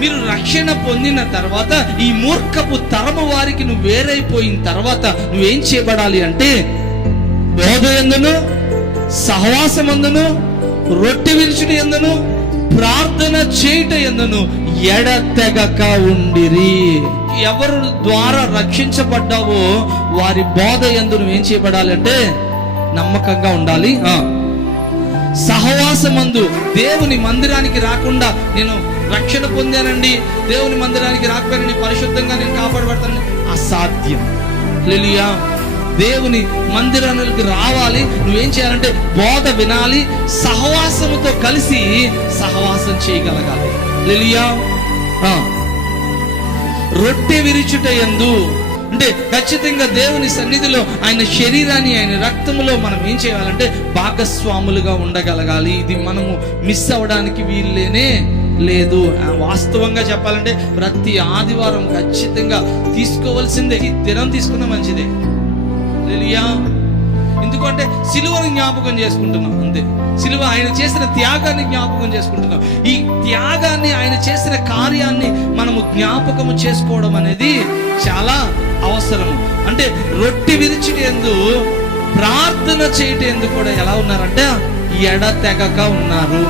మీరు రక్షణ పొందిన తర్వాత ఈ మూర్ఖపు తరము వారికి నువ్వు వేరైపోయిన తర్వాత నువ్వేం చేయబడాలి అంటే, బోధ యందును, సహవాసమందును, రొట్టె విరుచుట యందును, ప్రార్థన చేయుట యందును ఎడతెగక ఉండిరి. ఎవరు ద్వారా రక్షించబడ్డావో వారి బోధ యందు నువ్వేం చేయబడాలి అంటే నమ్మకంగా ఉండాలి. సహవాసమందు, దేవుని మందిరానికి రాకుండా నేను రక్షణ పొందానండి, దేవుని మందిరానికి రాకపోయినా పరిశుద్ధంగా నేను కాపాడబడతానని అసాధ్యం. హల్లెలూయా. దేవుని మందిరానికి రావాలి. నువ్వేం చేయాలంటే బోధ వినాలి, సహవాసముతో కలిసి సహవాసం చేయగలగాలి. హల్లెలూయా. రొట్టె విరుచుట యందు అంటే ఖచ్చితంగా దేవుని సన్నిధిలో ఆయన శరీరాన్ని, ఆయన రక్తములో మనం ఏం చేయాలంటే భాగస్వాములుగా ఉండగలగాలి. ఇది మనము మిస్ అవ్వడానికి వీల్లేనే లేదు. వాస్తవంగా చెప్పాలంటే ప్రతి ఆదివారం ఖచ్చితంగా తీసుకోవాల్సిందే. ఈ దినం తీసుకున్న మంచిదే. హల్లెలూయా. ఎందుకంటే సిలువను జ్ఞాపకం చేసుకుంటున్నాం, అంతే. సిలువ ఆయన చేసిన త్యాగాన్ని జ్ఞాపకం చేసుకుంటున్నాం. ఈ త్యాగాన్ని, ఆయన చేసిన కార్యాన్ని మనము జ్ఞాపకము చేసుకోవడం అనేది చాలా అవసరము. అంటే రొట్టె విరిచిటందు, ప్రార్థన చేయటందుకు కూడా ఎలా ఉన్నారంటే ఎడతెగక ఉన్నారు.